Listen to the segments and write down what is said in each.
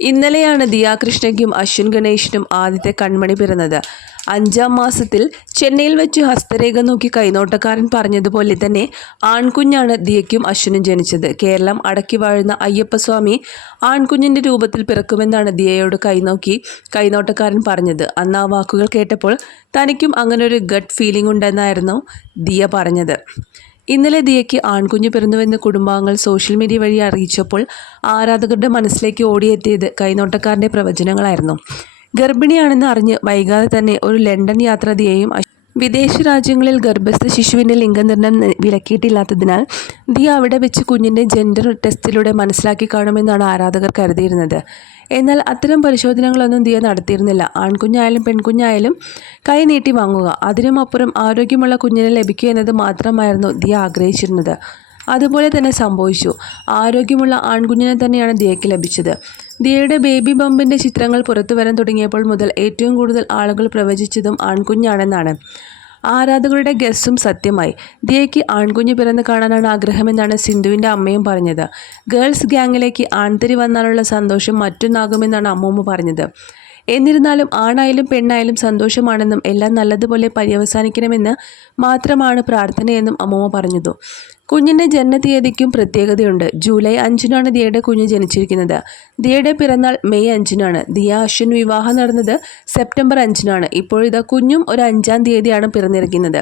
ഇന്നലെയാണ് ദിയാകൃഷ്ണയ്ക്കും അശ്വിൻ ഗണേഷിനും ആദ്യത്തെ കൺമണി പിറന്നത്. അഞ്ചാം മാസത്തിൽ ചെന്നൈയിൽ വെച്ച് ഹസ്തരേഖ നോക്കി കൈനോട്ടക്കാരൻ പറഞ്ഞതുപോലെ തന്നെ ആൺകുഞ്ഞാണ് ദിയയ്ക്കും അശ്വിനും ജനിച്ചത്. കേരളം അടക്കി വാഴുന്ന അയ്യപ്പസ്വാമി ആൺകുഞ്ഞിന്റെ രൂപത്തിൽ പിറക്കുമെന്നാണ് ദിയയോട് കൈനോക്കി കൈനോട്ടക്കാരൻ പറഞ്ഞത്. അന്ന് ആ വാക്കുകൾ കേട്ടപ്പോൾ തനിക്കും അങ്ങനൊരു ഗട്ട് ഫീലിംഗ് ഉണ്ടെന്നായിരുന്നു ദിയ പറഞ്ഞത്. ഇന്നലെ ദിയയ്ക്ക് ആൺകുഞ്ഞ് പിറന്നുവെന്ന് കുടുംബാംഗങ്ങൾ സോഷ്യൽ മീഡിയ വഴി അറിയിച്ചപ്പോൾ ആരാധകരുടെ മനസ്സിലേക്ക് ഓടിയെത്തിയത് കൈനോട്ടക്കാരന്റെ പ്രവചനങ്ങളായിരുന്നു. ഗർഭിണിയാണെന്ന് അറിഞ്ഞ് വൈകാതെ തന്നെ ഒരു ലണ്ടൻ യാത്ര ദിയയും വിദേശ രാജ്യങ്ങളിൽ ഗർഭസ്ഥ ശിശുവിന്റെ ലിംഗനിർണയം വിലക്കിയിട്ടില്ലാത്തതിനാൽ ദിയ അവിടെ വെച്ച് കുഞ്ഞിന്റെ ജെൻഡർ ടെസ്റ്റിലൂടെ മനസ്സിലാക്കി കാണുമെന്നാണ് ആരാധകർ കരുതിയിരുന്നത്. എന്നാൽ അത്തരം പരിശോധനകളൊന്നും ദിയ നടത്തിയിരുന്നില്ല. ആൺകുഞ്ഞായാലും പെൺകുഞ്ഞായാലും കൈ നീട്ടി വാങ്ങുക. അതിനുമപ്പുറം ആരോഗ്യമുള്ള കുഞ്ഞിനെ ലഭിക്കുക എന്നത് മാത്രമായിരുന്നു ദിയ ആഗ്രഹിച്ചിരുന്നത്. അതുപോലെ തന്നെ സംഭവിച്ചു. ആരോഗ്യമുള്ള ആൺകുഞ്ഞിനെ തന്നെയാണ് ദിയയ്ക്ക് ലഭിച്ചത്. ദിയയുടെ ബേബി ബമ്പിന്റെ ചിത്രങ്ങൾ പുറത്തു വരാൻ തുടങ്ങിയപ്പോൾ മുതൽ ഏറ്റവും കൂടുതൽ ആളുകൾ പ്രവചിച്ചതും ആൺകുഞ്ഞാണെന്നാണ്. ആരാധകരുടെ ഗസ്സും സത്യമായി. ദിയയ്ക്ക് ആൺകുഞ്ഞ് പിറന്ന് കാണാനാണ് ആഗ്രഹമെന്നാണ് സിന്ധുവിന്റെ അമ്മയും പറഞ്ഞത്. ഗേൾസ് ഗ്യാങ്ങിലേക്ക് ആൺതരി വന്നാലുള്ള സന്തോഷം മറ്റൊന്നാകുമെന്നാണ് അമ്മൂമ്മ പറഞ്ഞത്. എന്നിരുന്നാലും ആണായാലും പെണ്ണായാലും സന്തോഷമാണെന്നും എല്ലാം നല്ലതുപോലെ പര്യവസാനിക്കണമെന്ന് മാത്രമാണ് പ്രാർത്ഥനയെന്നും അമ്മൂമ്മ പറഞ്ഞതു. കുഞ്ഞിന്റെ ജനനതീയതിക്കും പ്രത്യേകതയുണ്ട്. ജൂലൈ അഞ്ചിനാണ് ദിയയുടെ കുഞ്ഞ് ജനിച്ചിരിക്കുന്നത്. ദിയയുടെ പിറന്നാൾ മെയ് അഞ്ചിനാണ്. ദിയ അശ്വിൻ വിവാഹം നടന്നത് സെപ്റ്റംബർ അഞ്ചിനാണ്. ഇപ്പോഴിതാ കുഞ്ഞും ഒരു അഞ്ചാം തീയതിയാണ് പിറന്നിരിക്കുന്നത്.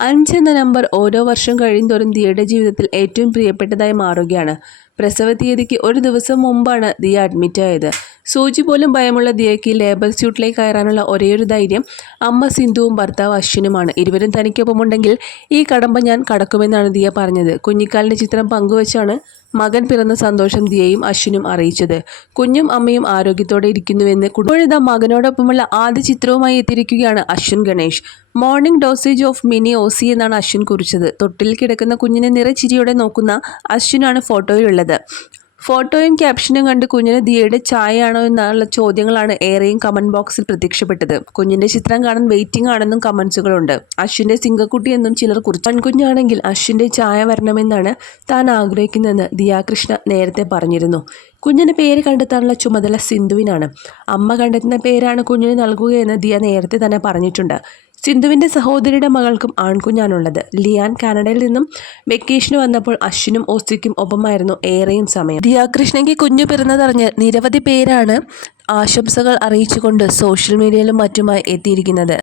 അഞ്ച് എന്ന നമ്പർ ഓരോ വർഷം കഴിയുന്തോറും ദിയയുടെ ജീവിതത്തിൽ ഏറ്റവും പ്രിയപ്പെട്ടതായി മാറുകയാണ്. പ്രസവ തീയതിക്ക് ഒരു ദിവസം മുമ്പാണ് ദിയ അഡ്മിറ്റായത് സൂചി പോലും ഭയമുള്ള ദിയയ്ക്ക് ലേബർ സ്യൂട്ടിലേക്ക് കയറാനുള്ള ഒരേയൊരു ധൈര്യം അമ്മ സിന്ധുവും ഭർത്താവ് അശ്വിനുമാണ്. ഇരുവരും തനിക്കൊപ്പമുണ്ടെങ്കിൽ ഈ കടമ്പ ഞാൻ കടക്കുമെന്നാണ് ദിയ പറഞ്ഞത്. കുഞ്ഞിക്കാലിന്റെ ചിത്രം പങ്കുവച്ചാണ് മകൻ പിറന്ന സന്തോഷം ദിയയും അശ്വിനും അറിയിച്ചത്. കുഞ്ഞും അമ്മയും ആരോഗ്യത്തോടെ ഇരിക്കുന്നുവെന്ന് കുടുംബഴുത മകനോടൊപ്പമുള്ള ആദ്യ ചിത്രവുമായി എത്തിയിരിക്കുകയാണ് Ashwin Ganesh. Morning dosage of mini OC എന്നാണ് അശ്വിൻ കുറിച്ചത്. തൊട്ടിൽ കിടക്കുന്ന കുഞ്ഞിനെ നിറച്ചിരിയോടെ നോക്കുന്ന അശ്വിനാണ് ഫോട്ടോയിലുള്ളത്. ഫോട്ടോയും ക്യാപ്ഷനും കണ്ട് കുഞ്ഞിന് ദിയയുടെ ചായയാണോ എന്നുള്ള ചോദ്യങ്ങളാണ് ഏറെയും കമന്റ് ബോക്സിൽ പ്രത്യക്ഷപ്പെട്ടത്. കുഞ്ഞിന്റെ ചിത്രം കാണാൻ വെയിറ്റിംഗ് ആണെന്നും കമന്റ്സുകളുണ്ട് അശ്വിന്റെ സിംഗക്കുട്ടി എന്നും ചിലർ കുറിച്ചു പെൺകുഞ്ഞാണെങ്കിൽ അശ്വിന്റെ ചായ വരണമെന്നാണ് താൻ ആഗ്രഹിക്കുന്നതെന്ന് ദിയാകൃഷ്ണ നേരത്തെ പറഞ്ഞിരുന്നു. കുഞ്ഞിന് പേര് കണ്ടെത്താനുള്ള ചുമതല സിന്ധുവിനാണ്. അമ്മ കണ്ടെത്തുന്ന പേരാണ് കുഞ്ഞിന് നൽകുകയെന്ന് ദിയ നേരത്തെ തന്നെ പറഞ്ഞിട്ടുണ്ട്. സിന്ധുവിന്റെ സഹോദരിയുടെ മകൾക്കും ആൺകുഞ്ഞാണുള്ളത്. ലിയാൻ കാനഡയിൽ നിന്നും വെക്കേഷന് വന്നപ്പോൾ അശ്വിനും ഓസ്തിക്കും ഒപ്പമായിരുന്നു ഏറെയും സമയം. ദിയാകൃഷ്ണയ്ക്ക് കുഞ്ഞു പിറന്നതറിഞ്ഞ് നിരവധി പേരാണ് ആശംസകൾ അറിയിച്ചുകൊണ്ട് സോഷ്യൽ മീഡിയയിലും മറ്റുമായി എത്തിയിരിക്കുന്നത്.